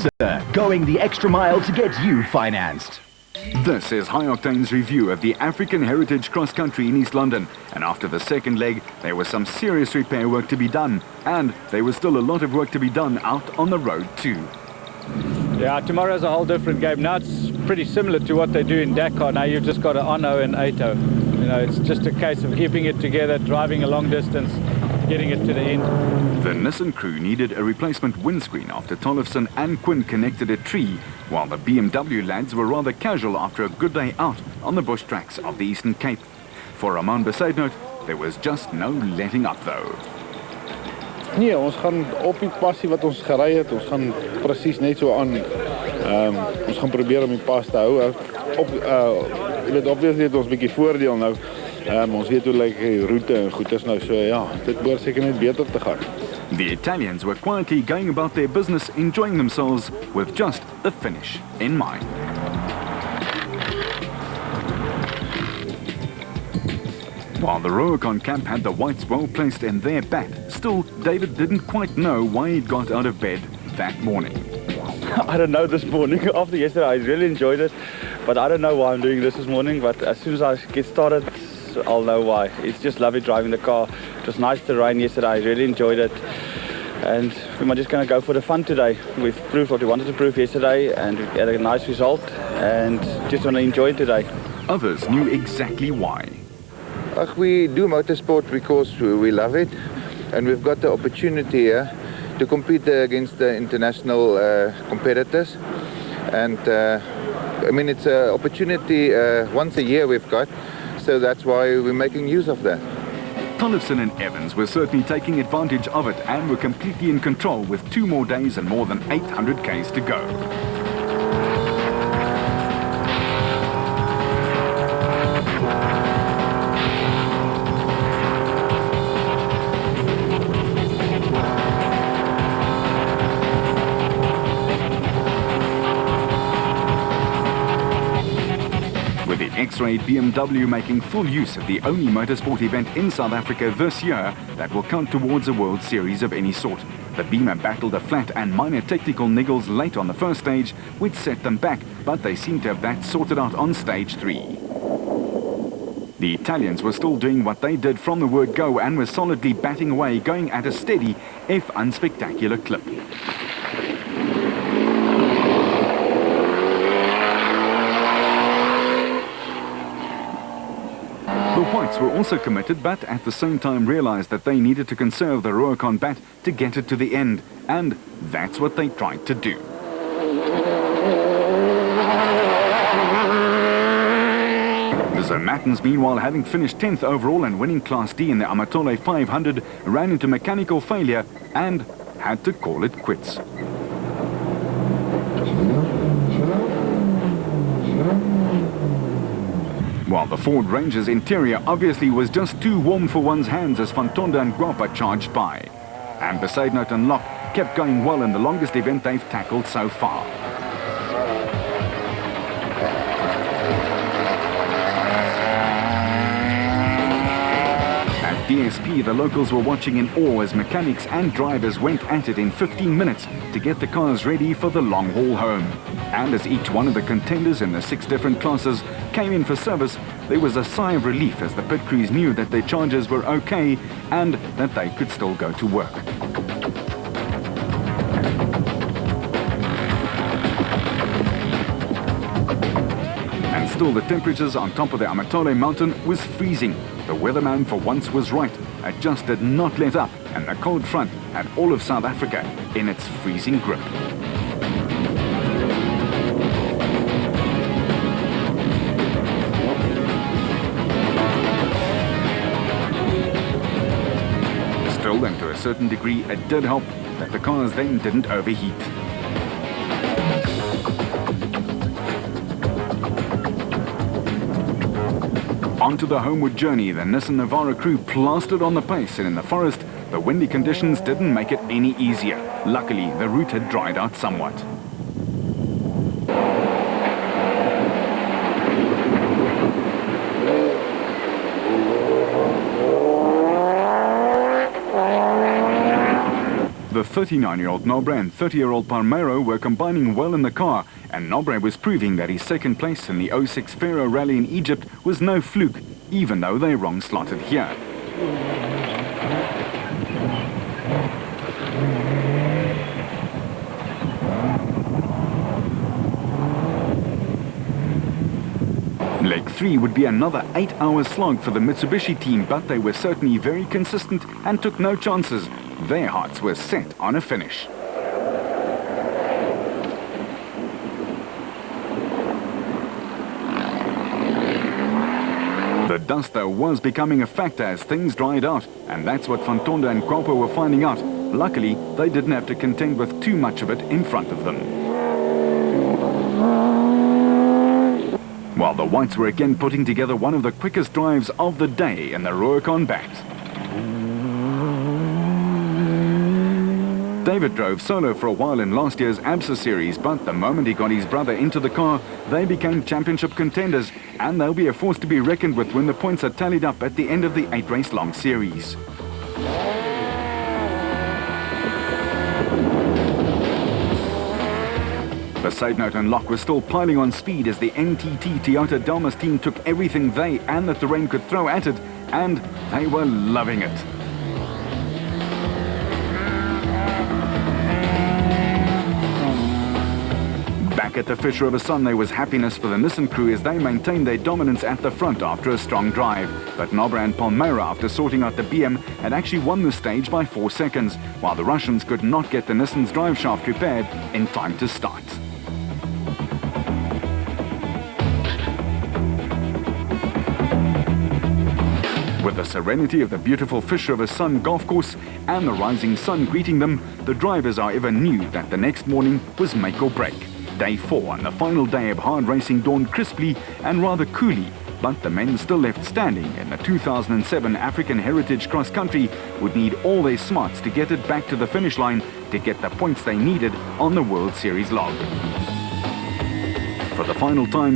Absa, going the extra mile to get you financed. This is High Octane's review of the African Heritage Cross Country in East London. And after the second leg, there was some serious repair work to be done. And there was still a lot of work to be done out on the road too. Yeah, tomorrow's a whole different game. Now it's pretty similar to what they do in Dakar. Now you've just got an Ono and Ato. You know, it's just a case of keeping it together, driving a long distance, getting it to the end. The Nissan crew needed a replacement windscreen after Tollefson and Quinn connected a tree, while the BMW lads were rather casual after a good day out on the bush tracks of the Eastern Cape. For Ramon Besaidnout, there was just no letting up though. Nee, ons gaan op die passie wat ons gery het, ons gaan presies net so aan. Ons gaan probeer om die pas te hou. Jy weet obviously het ons 'n bietjie voordeel nou. Ons weet hoe lyk die roete en goed is nou so ja, dit behoort seker net beter te gaan. The Italians were quietly going about their business, enjoying themselves with just the finish in mind. While the Rubicon camp had the whites well placed in their bat, still David didn't quite know why he'd got out of bed that morning. I don't know this morning. After yesterday, I really enjoyed it, but I don't know why I'm doing this morning. But as soon as I get started, I'll know why. It's just lovely driving the car. It was nice to rain yesterday. I really enjoyed it. And we're just going to go for the fun today. We've proved what we wanted to prove yesterday, and we had a nice result, and just want to enjoy it today. Others knew exactly why. We do motorsport because we love it, and we've got the opportunity here to compete against the international competitors. And I mean, it's an opportunity once a year we've got, so that's why we're making use of that. Tollefson and Evans were certainly taking advantage of it and were completely in control with 2 more days and more than 800 k's to go. With the X-Ray BMW making full use of the only motorsport event in South Africa this year that will count towards a World Series of any sort. The Beamer battled a flat and minor technical niggles late on the first stage, which set them back, but they seem to have that sorted out on stage 3. The Italians were still doing what they did from the word go and were solidly batting away, going at a steady, if unspectacular clip. The whites were also committed, but at the same time realized that they needed to conserve the Rubicon bat to get it to the end, and that's what they tried to do. The Zermattens, meanwhile, having finished 10th overall and winning Class D in the Amatole 500, ran into mechanical failure and had to call it quits. While the Ford Ranger's interior obviously was just too warm for one's hands as Fantonda and Guapa charged by. And Besaidnout and Locke kept going well in the longest event they've tackled so far. At DSP, the locals were watching in awe as mechanics and drivers went at it in 15 minutes to get the cars ready for the long haul home. And as each one of the contenders in the 6 different classes came in for service, there was a sigh of relief as the pit crews knew that their charges were okay and that they could still go to work. And still the temperatures on top of the Amatole mountain was freezing. The weatherman for once was right. It just did not let up, and the cold front had all of South Africa in its freezing grip. Still, and to a certain degree, it did help that the cars then didn't overheat. Onto the homeward journey, the Nissan Navara crew plastered on the pace, and in the forest, the windy conditions didn't make it any easier. Luckily, the route had dried out somewhat. The The 39-year-old Nobre and 30-year-old Palmeiro were combining well in the car, and Nobre was proving that his second place in the 06 Pharaoh Rally in Egypt was no fluke, even though they wrong slotted here. Leg 3 would be another 8-hour slog for the Mitsubishi team, but they were certainly very consistent and took no chances. Their hearts were set on a finish. The dust, though, was becoming a factor as things dried out, and that's what Van Tonder and Quapo were finding out. Luckily, they didn't have to contend with too much of it in front of them. While the whites were again putting together one of the quickest drives of the day in the Rurikon Bat. David drove solo for a while in last year's ABSA series, but the moment he got his brother into the car, they became championship contenders, and they'll be a force to be reckoned with when the points are tallied up at the end of the 8-race-long series. The side note and Lock was still piling on speed as the NTT Toyota Delmas team took everything they and the terrain could throw at it, and they were loving it. Back at the Fish River Sun, there was happiness for the Nissan crew as they maintained their dominance at the front after a strong drive. But Nobre and Palmeiro, after sorting out the BM, had actually won the stage by 4 seconds, while the Russians could not get the Nissan's drive shaft repaired in time to start. With the serenity of the beautiful Fish River Sun golf course and the rising sun greeting them, the drivers, however, knew that the next morning was make or break. Day 4 and the final day of hard racing dawned crisply and rather coolly, but the men still left standing in the 2007 African Heritage Cross Country would need all their smarts to get it back to the finish line to get the points they needed on the World Series log. For the final time,